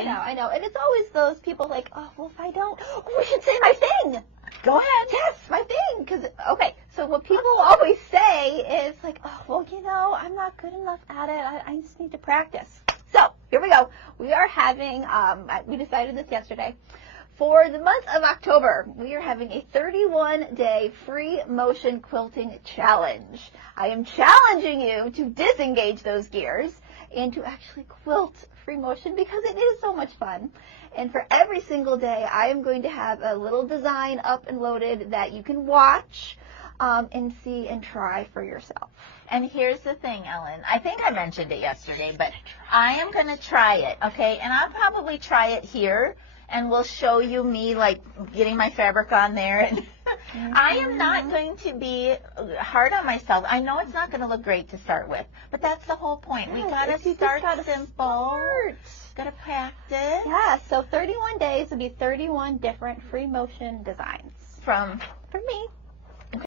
Okay. I know. And it's always those people like, oh, well, if I don't, we should say my thing. Go ahead. Yes, my thing. Because, okay, so what people always say is like, oh, well, you know, I'm not good enough at it. I just need to practice. So here we go. We are having, we decided this yesterday. For the month of October, we are having a 31-day free motion quilting challenge. I am challenging you to disengage those gears and to actually quilt free motion because it is so much fun. And for every single day, I am going to have a little design up and loaded that you can watch and see and try for yourself. And here's the thing, Ellen. I think I mentioned it yesterday, but I am going to try it, okay? And I'll probably try it here, and we'll show you me, like, getting my fabric on there. I am not going to be hard on myself. I know it's not going to look great to start with, but that's the whole point. We got to start simple. Got to practice. Yeah, so 31 days would be 31 different free motion designs. From